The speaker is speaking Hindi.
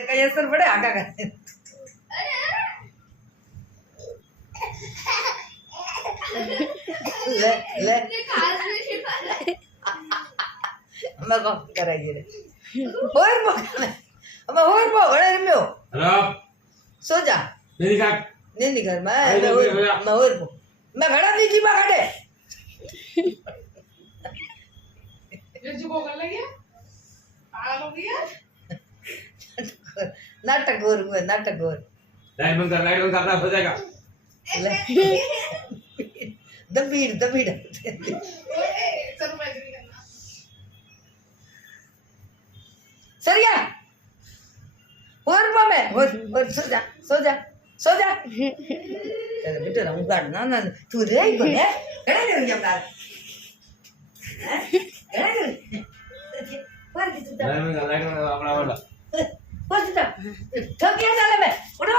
कहीं असर पड़े आगा कर ले ले मैं कौन कराइए रे और बो मैं और बो घड़े रम्यो हेलो सो जा मेरी का नहीं घर मैं और बो मैं घड़ा दी जी खड़े ये जो कर लगी पागल हो गया नाटक और हुए नाटक और लाइट बंद कर अपना हो जाएगा दबीड़ दबीड़ चल मैं नहीं करना सरिया और बो मैं और सो जा चल बेटा ना उगाड़ ना तू रे ही बने घड़े रे जब का घड़े रे पर की तू लाइट बंद अपना बोला पर तू थक गया चले मैं उठो